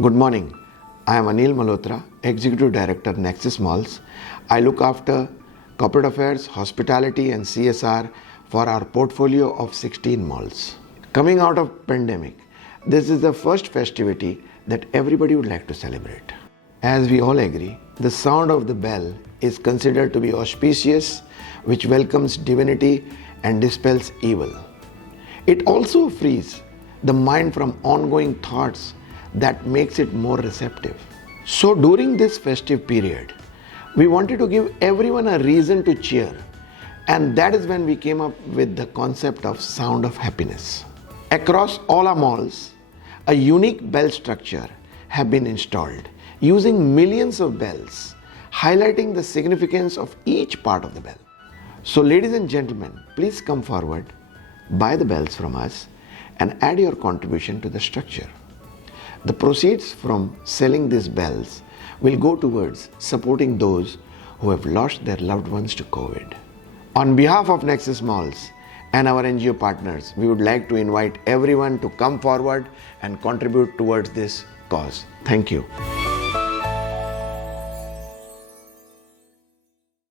Good morning. I am Anil Malhotra, Executive Director, Nexus Malls. I look after corporate affairs, hospitality and CSR for our portfolio of 16 malls. Coming out of pandemic, this is the first festivity that everybody would like to celebrate. As we all agree, the sound of the bell is considered to be auspicious, which welcomes divinity and dispels evil. It also frees the mind from ongoing thoughts that makes it more receptive. So during this festive period, we wanted to give everyone a reason to cheer, and that is when we came up with the concept of Sound of Happiness. Across all our malls, a unique bell structure have been installed using millions of bells, highlighting the significance of each part of the bell. So ladies and gentlemen, please come forward, buy the bells from us and add your contribution to the structure. The proceeds from selling these bells will go towards supporting those who have lost their loved ones to COVID. On behalf of Nexus Malls and our NGO partners, we would like to invite everyone to come forward and contribute towards this cause. Thank you.